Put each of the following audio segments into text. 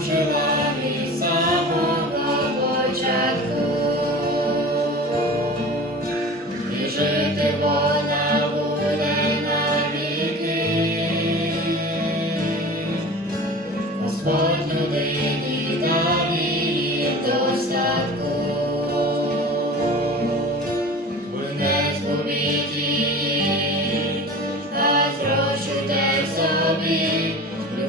жила від самого початку, і жити вона буде. Господь людині в достатку. Ви не згубіть її, а зрощуйте в.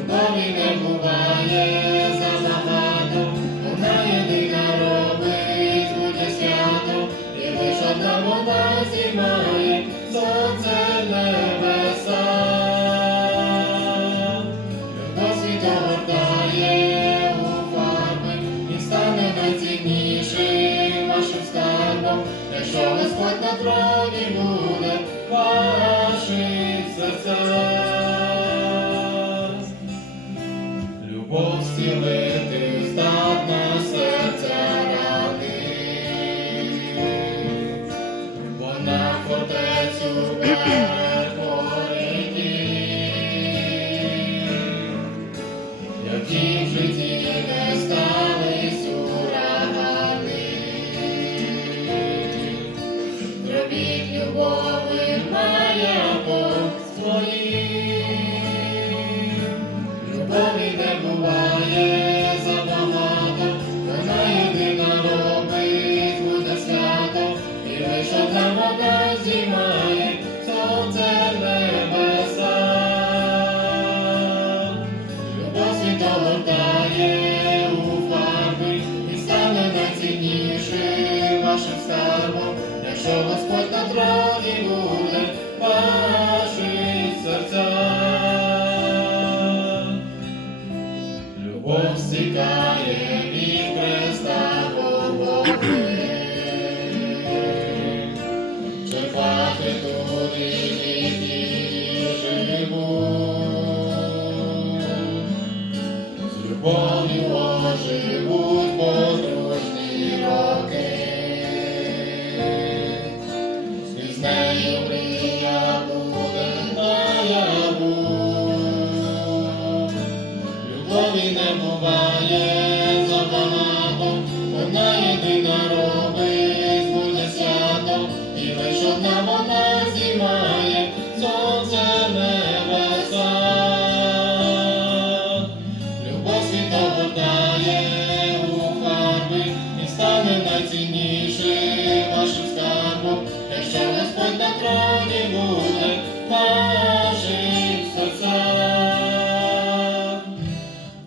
Любові не буває забагато, вона єдина робить буде свято, і лиш одна вода зіймає сонце небеса. Любов світ огортає у і стане найціннішим вашим скарбом, якщо Господь на троні буде Любов зцілити здатна серця рани. Вона фортецю перетворить, які в житті не стались урагани. Зробіть любові маяком своїм. Любові Огортає у фарби і стане найціннішим вашим скарбом, якщо Господь на троні буде ваші серця. Любов стікає З живуть подружні роки. І з нею буде наяву. Любові не буває скарбом, Господь на троні буде в ваших серцях.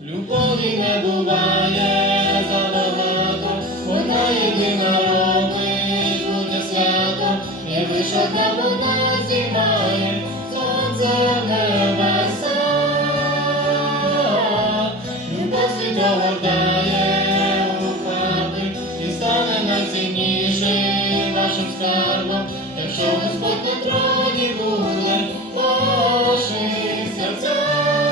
Любові не буває забагато, вона єдина робить буде свято, і лиш одна вона знімає сонце небеса. Любов світ дарма, якщо Господь на троні буде, наші серця.